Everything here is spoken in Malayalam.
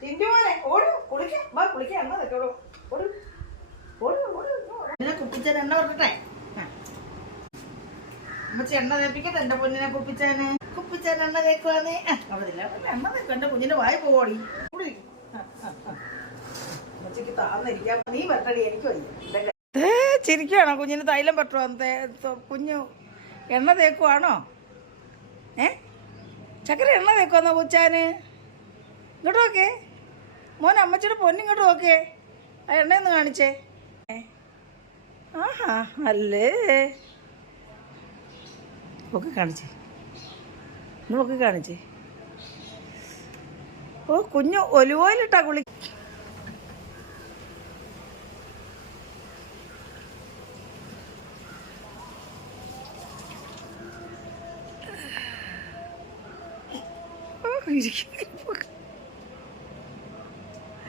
ടിന്റുമോനെ ഓടു കുളിക്കാം, വാ കുളിക്കാം, എണ്ണ തെക്കോളൂ, ഓടു ഓടു ഓടു. എന്നെ കുപ്പിച്ചാൻ എണ്ണ പറഞ്ഞിട്ടേ അമ്മച്ചി എണ്ണ തേപ്പിക്കട്ടെ. എന്റെ പൊന്നിനെ കുപ്പിച്ചാൻ എണ്ണ തേക്കുവാന്നേ. അവരില്ല എണ്ണ തേക്കും, എന്റെ കുഞ്ഞിന്റെ വായ പോവാടി. അമ്മച്ചിക്ക് താന്നിരിക്കാം, നീ വരട്ടടി, എനിക്ക് വയ്യ. ചിരിക്കുവാണോ? കുഞ്ഞിന് തൈലം പറ്റുമോ? കുഞ്ഞു എണ്ണ തേക്കുവാണോ? ചക്കര എണ്ണ തേക്കുവാന്നോ പൂച്ചാന്? ഇങ്ങോട്ട് നോക്കേ മോനെ, അമ്മച്ചിയുടെ പൊന്നിങ്ങോട്ട് നോക്കേ, ആ എണ്ണയൊന്ന് കാണിച്ചേ. ആഹാ അല്ലേ, ഒക്കെ കാണിച്ചേ, നോക്കി കാണിച്ചേ. ഓ കുഞ്ഞു ഒലിവ് ഓയിലിട്ടാ കുളി. ഇരിക്കും